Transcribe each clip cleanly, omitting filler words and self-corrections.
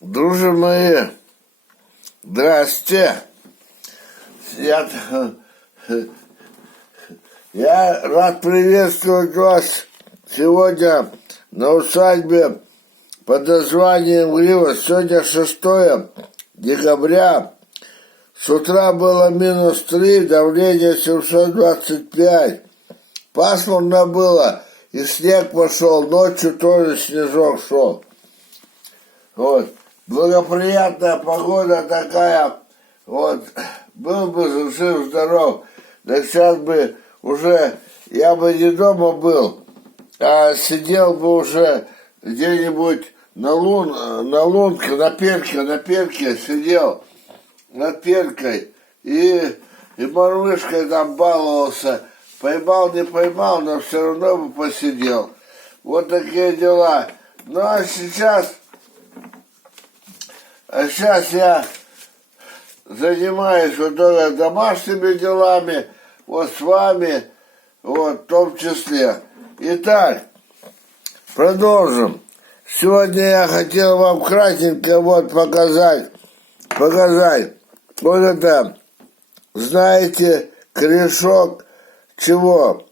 Дружи мои, здрасте. Я рад приветствовать вас сегодня на усадьбе под названием Грива. Сегодня 6 декабря. С утра было -3, давление 725. Пасмурно было, и снег пошел, ночью тоже снежок шел. Вот. Благоприятная погода такая, вот, был бы жив-здоров, да сейчас бы уже, я бы не дома был, а сидел бы уже где-нибудь на лунке, на перке сидел, над перкой, и мормышкой там баловался, поймал, не поймал, но все равно бы посидел. Вот такие дела. Ну а сейчас я занимаюсь вот только домашними делами, вот с вами, вот в том числе. Итак, продолжим. Сегодня я хотел вам кратенько вот показать. Вот это, знаете, корешок чего?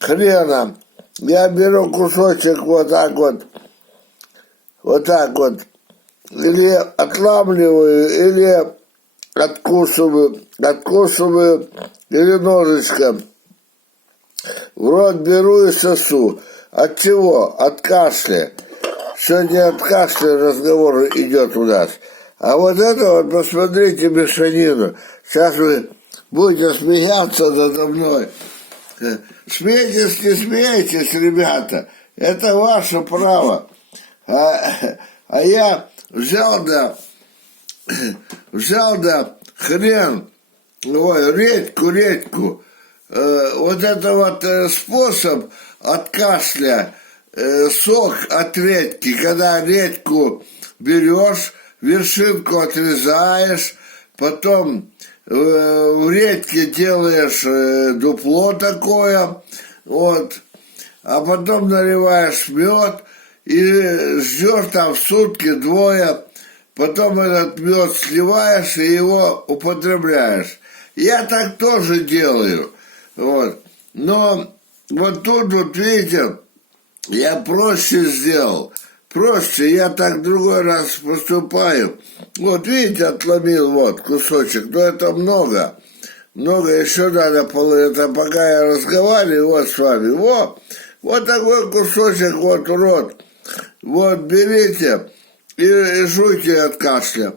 Хрена. Я беру кусочек вот так вот, или отламливаю, или откусываю, или ножичком. В рот беру и сосу. От чего? От кашля. Сегодня от кашля разговор идет у нас. А вот это вот, посмотрите, мешанину. Сейчас вы будете смеяться надо мной. Смейтесь, не смейтесь, ребята. Это ваше право. А я взял да хрен, редьку. Вот это вот способ от кашля, сок от редьки, когда редьку берешь, вершинку отрезаешь, потом в редьке делаешь дупло такое, вот, а потом наливаешь мед и ждешь там сутки-двое, потом этот мед сливаешь и его употребляешь. Я так тоже делаю, вот, но вот тут вот, видите, я проще сделал. Проще, я так другой раз поступаю. Вот, видите, отломил вот кусочек, но это много. Много еще надо, это пока я разговариваю вот с вами. Вот такой кусочек вот в рот. Вот берите и жуйте от кашля.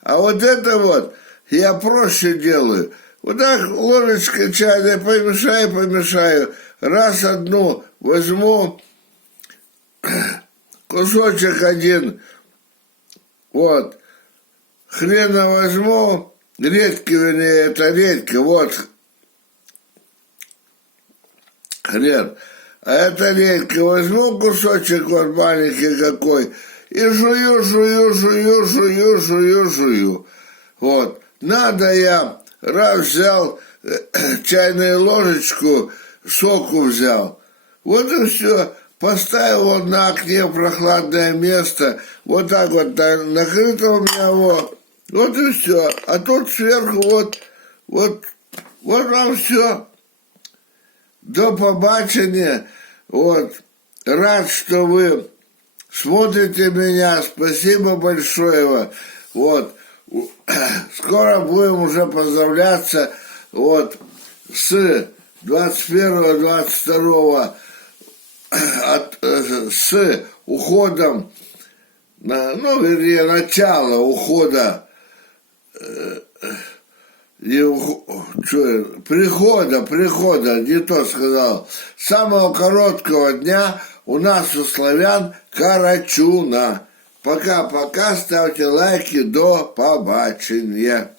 А вот это вот я проще делаю. Вот так ложечкой чайной помешаю. Раз одну возьму, кусочек один, вот, хрена возьму, редьки, вернее, это редька, вот, хрен, а это редька, возьму кусочек вот маленький какой, и жую, вот, надо я, раз взял, чайную ложечку, соку взял, вот и все. Поставил он на окне прохладное место, вот так вот накрыто у меня вот и все. А тут сверху вот вам все. До побачення. Вот. Рад, что вы смотрите меня. Спасибо большое. Вот. Скоро будем уже поздравляться вот с 21-22 с уходом, вернее, начало ухода, прихода, не то сказал, самого короткого дня у нас у славян Карачуна. Пока-пока, ставьте лайки, до побачення.